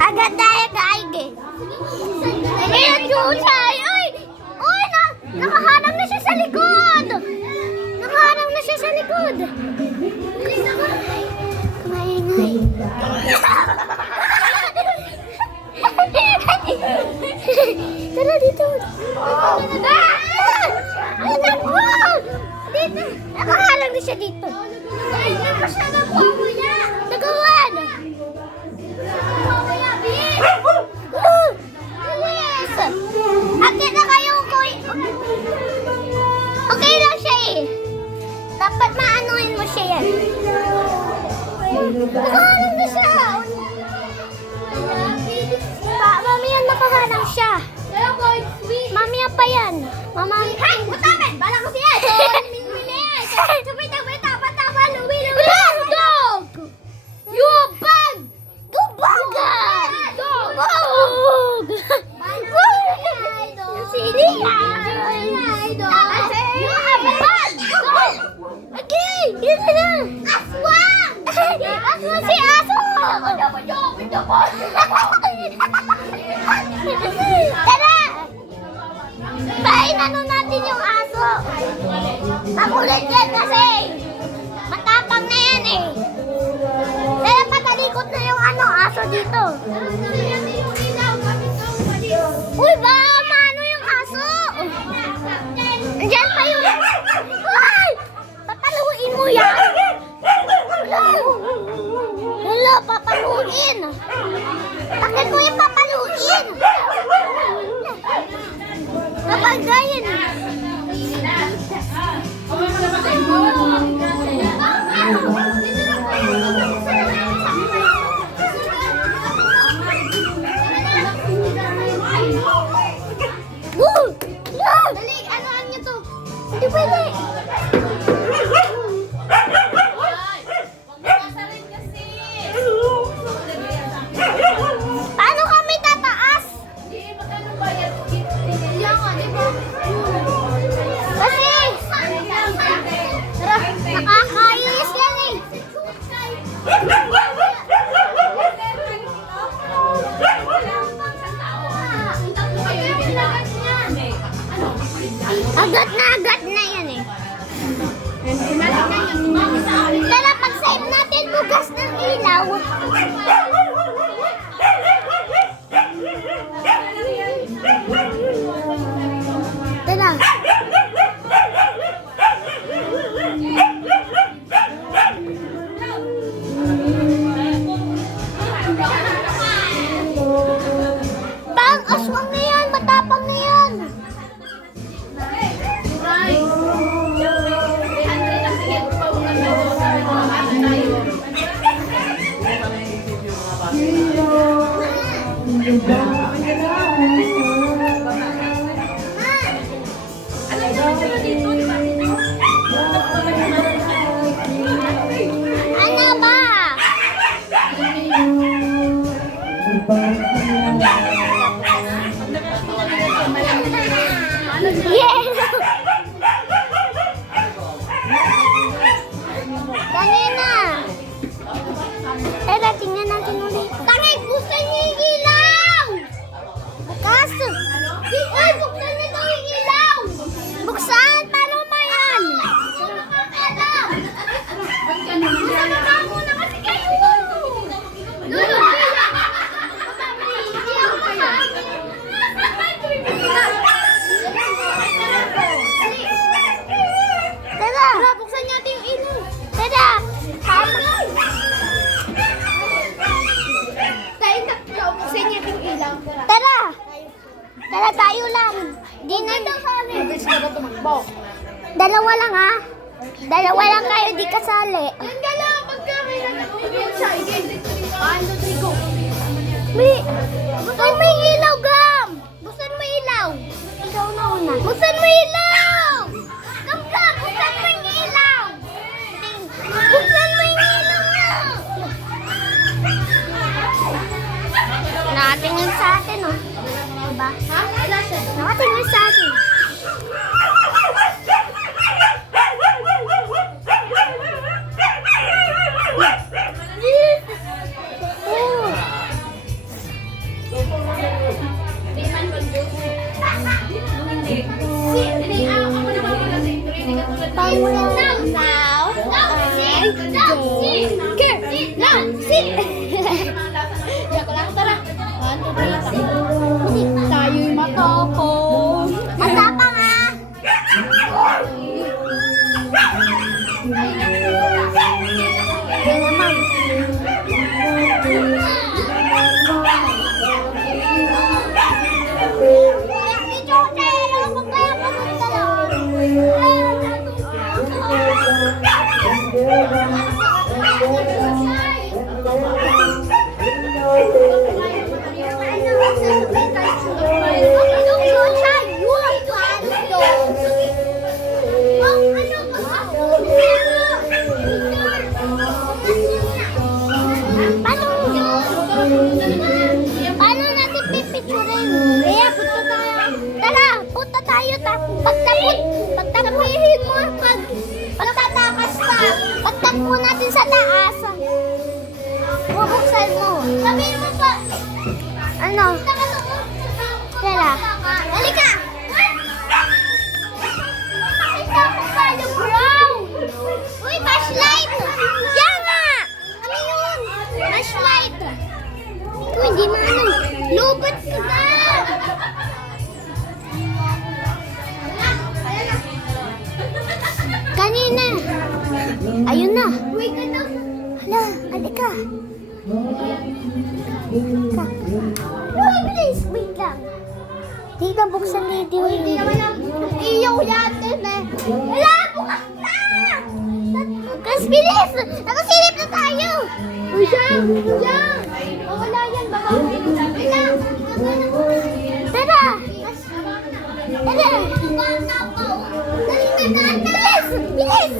Agad tayo kaige. Ngayon yung say. Uy! Uy! Nakaharang na siya sa likod! Nakaharang na siya sa likod! Kumaingay. Tara dito. Ay, naku! Dito. Nakaharang na siya dito. Ay, naku siya nagpapaya. Nagawan. Yes! Akit na kayo, Koy. Okay lang siya eh. Dapat maanuhin mo siya yan. Nakaharang na siya. Mamaya nakaharang siya. Mamaya pa yan. Mamaya. Hay! Matamin! Bala ko siya. Sabay-sabay. Tama. Luwi. Dog! Yubag! Dubag! Dog! Sini you have a bad dog! Okay! Yun na! Aswang! Aswang si aso! Tara! Painano natin yung aso! Makulit yan kasi! Matapang na yan eh! Kaya patalikot na yung aso dito! Uy, baka maano yung aso! Andiyan pa yung... Ay! Papaluin mo yan! Wala, papaluin! Bakit mo yung papaluin? Napagayin! Dali, ano niyo to? Hindi pwede! Paano kami tataas? Kasi nakakainis yan eh. Agad na yan eh. Tara, pag-save natin bugas ng ilaw. Tara. Bang, aswang na yan, matapang na yan. Ano ba? Kanina. Tara, tingnan natin ulit. Tangay, buksan niyo yung ilaw! Bukas! Uy, buksan niyo daw yung ilaw! Buksan! Paano ba yan? Buksan mo muna kasi kayo! Lolo! Hindi ako makain. Tara! Tara, buksan niyo natin yung ilaw! Tara! Tara! Tara tayo lang. Di na daw sabi. Dalawa lang ha. Dalawa lang kayo di kasali. Yan ka lang. Pagka may nagpapagod siya. May ilaw, Gam! Buksan mo ilaw. Ikaw na una. Buksan mo ilaw! Gam! Buksan mo yung ilaw! Buksan mo yung ilaw na! Nakatingin sa atin, oh. Diba? Ha? Nakatingin sa atin. Uy, Paano natin pipicturein? Kaya punta tayo. Tara, punta tayo. Pagtapuhin mo. Pagtatakas ka. Pagtapo natin sa taas. Bubuksan mo. Sabihin mo pa. Ano? Tara. Halika. Makita ko pa yung brown. Uy, flashlight. Yan nga. Ano yun? Flashlight. Uy, hindi maano. Lubat ka na. Kanina. Ayun na. Hala, halika. Halika. Uy, please. Wait lang. Hindi ka buksan dito. Hindi naman ang iyaw yatin eh. Hala, bukas na! Kas, bilis! Nakasilip na tayo! Uy, Jam! Jam! Wala yan, baka. Wait lang! Tara! Tara! Bilis! Bilis!